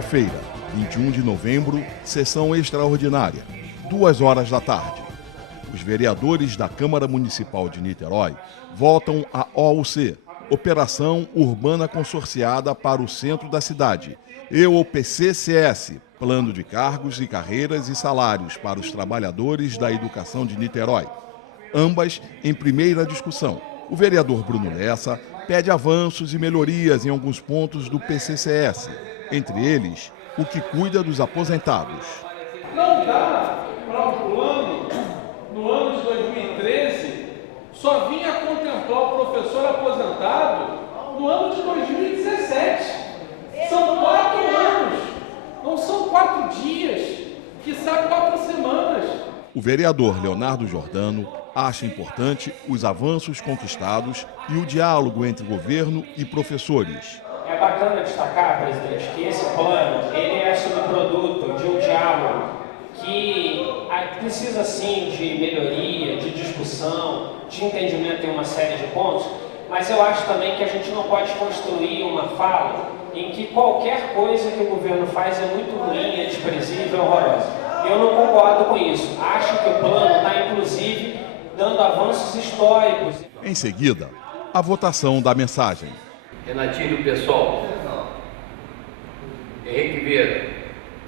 Quinta-feira, 21 de novembro, sessão extraordinária, 2 horas da tarde. Os vereadores da Câmara Municipal de Niterói votam a OUC, Operação Urbana Consorciada para o Centro da Cidade, e o PCCS, Plano de Cargos e Carreiras e Salários para os Trabalhadores da Educação de Niterói. Ambas em primeira discussão. O vereador Bruno Lessa pede avanços e melhorias em alguns pontos do PCCS, entre eles, o que cuida dos aposentados. Não dá para um plano, no ano de 2013, só vinha contemplar o professor aposentado no ano de 2017. São 4 anos, não são 4 dias, quiçá 4 semanas. O vereador Leonardo Jordano acha importante os avanços conquistados e o diálogo entre governo e professores. É bacana destacar, presidente, que esse plano ele é subproduto de um diálogo que precisa sim de melhoria, de discussão, de entendimento em uma série de pontos, mas eu acho também que a gente não pode construir uma fala em que qualquer coisa que o governo faz é muito ruim, é desprezível, é horrorosa. Eu não concordo com isso. Acho que o plano está, inclusive, dando avanços históricos. Em seguida, a votação da mensagem. Renatinho Pessoal. Henrique Vieira.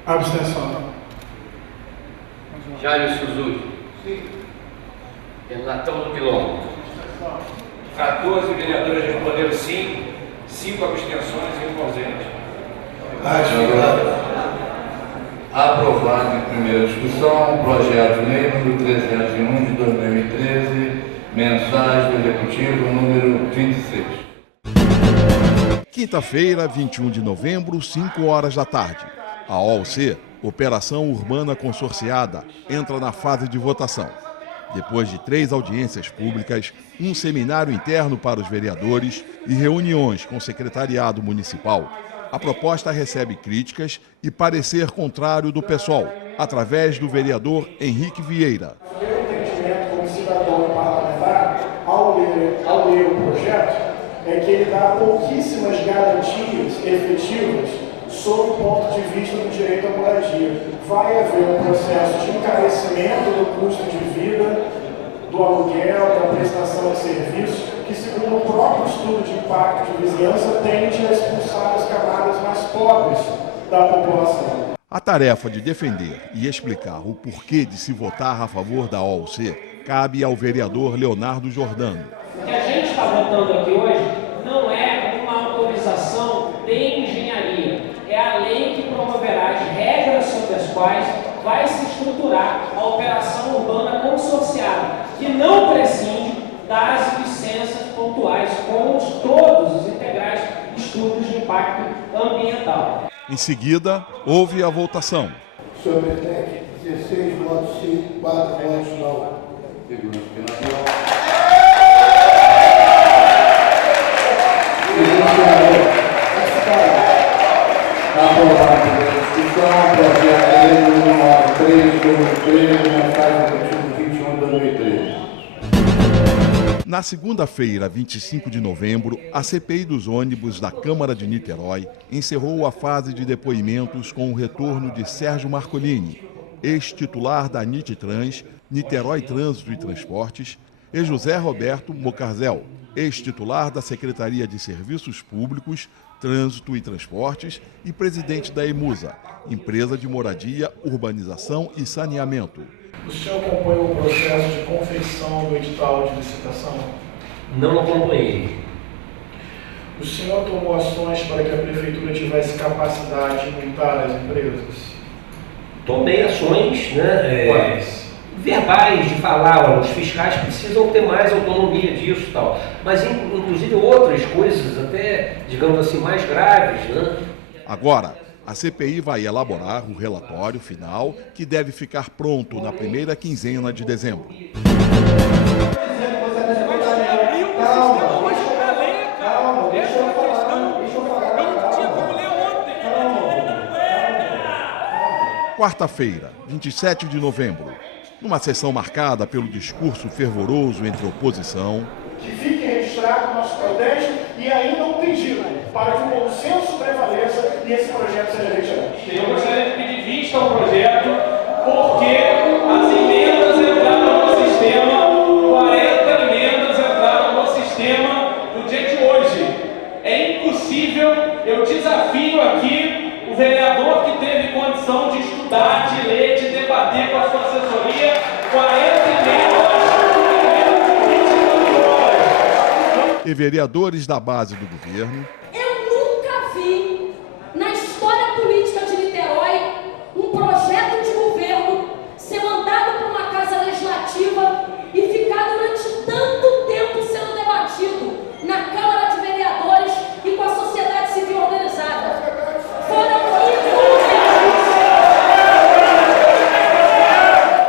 Abstenção. Jair Suzuki. Renatão do Quilombo. 14 vereadores responderam sim, 5 abstenções e 1 ausente. Aprovado em primeira discussão o projeto de lei número 301 de 2013, mensagem do Executivo número 26. Quinta-feira, 21 de novembro, 5 horas da tarde. A OUC, Operação Urbana Consorciada, entra na fase de votação. Depois de 3 audiências públicas, um seminário interno para os vereadores e reuniões com o secretariado municipal, a proposta recebe críticas e parecer contrário do PSOL, através do vereador Henrique Vieira. O meu entendimento como cidadão parlamentar, ao ler o projeto, é que ele dá pouquíssimas garantias efetivas sob o ponto de vista do direito à moradia. Vai haver um processo de encarecimento do custo de vida, do aluguel, da prestação de serviços, que, segundo o próprio estudo de impacto de vizinhança, tende a expulsar as camadas mais pobres da população. A tarefa de defender e explicar o porquê de se votar a favor da OUC cabe ao vereador Leonardo Jordano. O que a gente está votando aqui hoje não é uma autorização de engenharia, é a lei que promoverá as regras sobre as quais vai se estruturar a operação urbana consorciada, que não prescinde das licenças pontuais, como todos os integrais estudos de impacto ambiental. Em seguida, houve a votação. Sobre o TEC, 16 votos sim, 4 votos não. Aprovado em discussão, projeto de lei número 3 de 2013, mensagem do artigo 21 de 2013. Na segunda-feira, 25 de novembro, a CPI dos ônibus da Câmara de Niterói encerrou a fase de depoimentos com o retorno de Sérgio Marcolini, ex-titular da Nititrans, Niterói Trânsito e Transportes, e José Roberto Mocarzel, ex-titular da Secretaria de Serviços Públicos, Trânsito e Transportes e presidente da EMUSA, Empresa de Moradia, Urbanização e Saneamento. O senhor acompanhou o processo de confeição do edital de licitação? Não acompanhei. O senhor tomou ações para que a prefeitura tivesse capacidade de multar as empresas? Tomei ações, né? Quais? Verbais de falar, ó, os fiscais precisam ter mais autonomia disso e tal. Mas, inclusive, outras coisas, até, digamos assim, mais graves, né? Agora, a CPI vai elaborar o relatório final, que deve ficar pronto na primeira quinzena de dezembro. Quarta-feira, 27 de novembro. Numa sessão marcada pelo discurso fervoroso entre a oposição. Que fique registrado o nosso protesto e ainda um pedido para que o consenso prevaleça nesse projeto seja retirado. Eu gostaria de pedir vista ao projeto, porque as emendas entraram no sistema, 40 emendas entraram no sistema no dia de hoje. É impossível, eu desafio aqui o vereador que teve condição de estudar, de ler, de debater com a sua assessoria, 40 emendas em 24 horas. E vereadores da base do governo. Eu nunca vi na história política de Niterói um projeto de governo ser mandado para uma casa legislativa e ficar durante tanto tempo sendo debatido na Câmara de Vereadores e com a sociedade civil organizada. Foram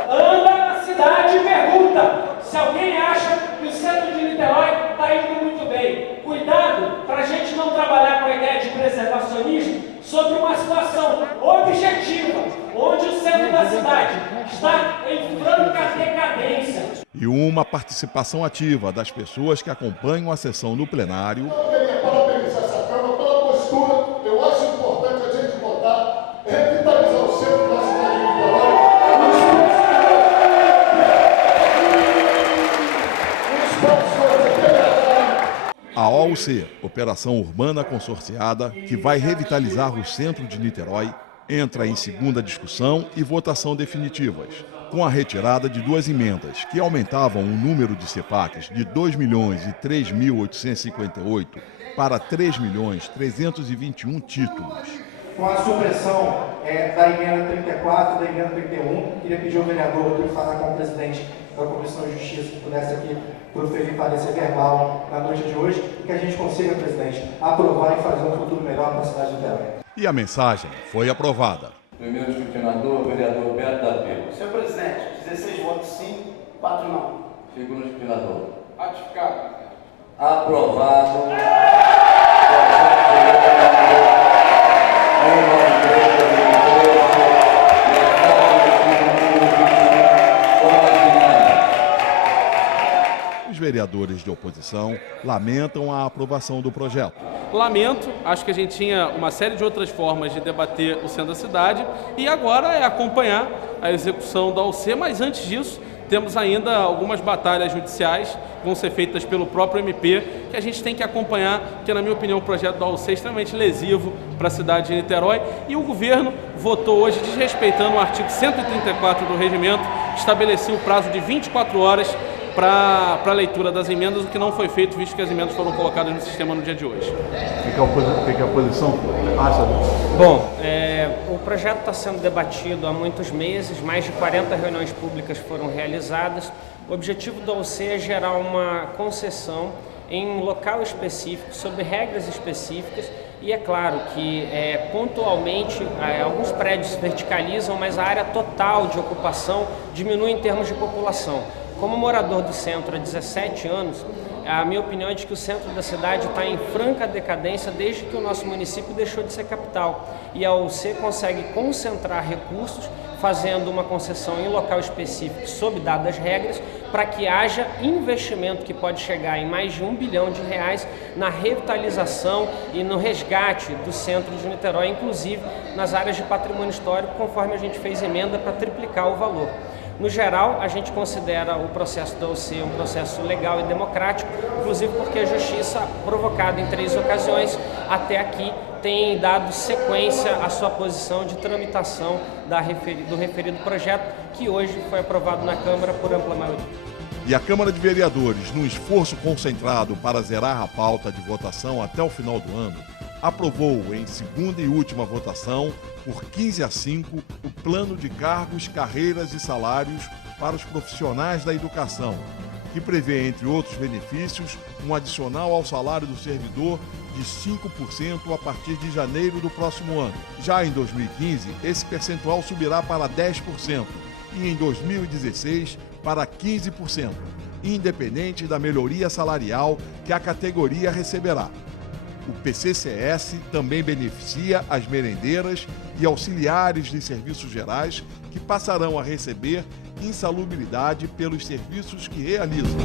Anda na cidade e pergunta se alguém acha que o centro de Niterói está indo muito bem. Cuidado para a gente não trabalhar com a ideia de preservacionismo sobre uma situação objetiva, onde o centro da cidade está em franca decadência. E uma participação ativa das pessoas que acompanham a sessão no plenário. Eu queria parabenizar essa Câmara pela postura. Eu acho importante a gente votar, revitalizar o centro da cidade de Niterói. A OUC, Operação Urbana Consorciada, que vai revitalizar o centro de Niterói, entra em segunda discussão e votação definitivas, com a retirada de duas emendas que aumentavam o número de CEPACs de 2.003.858 para 3.321 títulos. Com a supressão da emenda 34 e da emenda 31, queria pedir ao vereador que falar com o presidente da Comissão de Justiça que pudesse aqui proferir parecer verbal na noite de hoje e que a gente consiga, presidente, aprovar e fazer um futuro melhor para a cidade de Niterói. E a mensagem foi aprovada. Primeiro escrutinador, o vereador Beto da Silva. Senhor presidente, 16 votos sim, 4 não. Segundo escrutinador. Ratificado. Aprovado. Os vereadores de oposição lamentam a aprovação do projeto. Lamento, acho que a gente tinha uma série de outras formas de debater o centro da cidade e agora é acompanhar a execução da OUC, mas antes disso temos ainda algumas batalhas judiciais que vão ser feitas pelo próprio MP, que a gente tem que acompanhar, que na minha opinião o projeto da OUC é extremamente lesivo para a cidade de Niterói e o governo votou hoje desrespeitando o artigo 134 do regimento, estabeleceu o prazo de 24 horas para a leitura das emendas, o que não foi feito, visto que as emendas foram colocadas no sistema no dia de hoje. O que a oposição acha? Bom, o projeto está sendo debatido há muitos meses, mais de 40 reuniões públicas foram realizadas. O objetivo da OUC é gerar uma concessão em um local específico, sob regras específicas, e é claro que pontualmente alguns prédios se verticalizam, mas a área total de ocupação diminui em termos de população. Como morador do centro há 17 anos, a minha opinião é de que o centro da cidade está em franca decadência desde que o nosso município deixou de ser capital. E a OUC consegue concentrar recursos, fazendo uma concessão em local específico, sob dadas regras, para que haja investimento que pode chegar em mais de R$1 bilhão na revitalização e no resgate do centro de Niterói, inclusive nas áreas de patrimônio histórico, conforme a gente fez emenda para triplicar o valor. No geral, a gente considera o processo da OUC um processo legal e democrático, inclusive porque a Justiça, provocada em 3 ocasiões, até aqui tem dado sequência à sua posição de tramitação do referido projeto, que hoje foi aprovado na Câmara por ampla maioria. E a Câmara de Vereadores, num esforço concentrado para zerar a pauta de votação até o final do ano, aprovou em segunda e última votação, por 15-5, o plano de cargos, carreiras e salários para os profissionais da educação, que prevê, entre outros benefícios, um adicional ao salário do servidor de 5% a partir de janeiro do próximo ano. Já em 2015, esse percentual subirá para 10% e em 2016 para 15%, independente da melhoria salarial que a categoria receberá. O PCCS também beneficia as merendeiras e auxiliares de serviços gerais que passarão a receber insalubridade pelos serviços que realizam.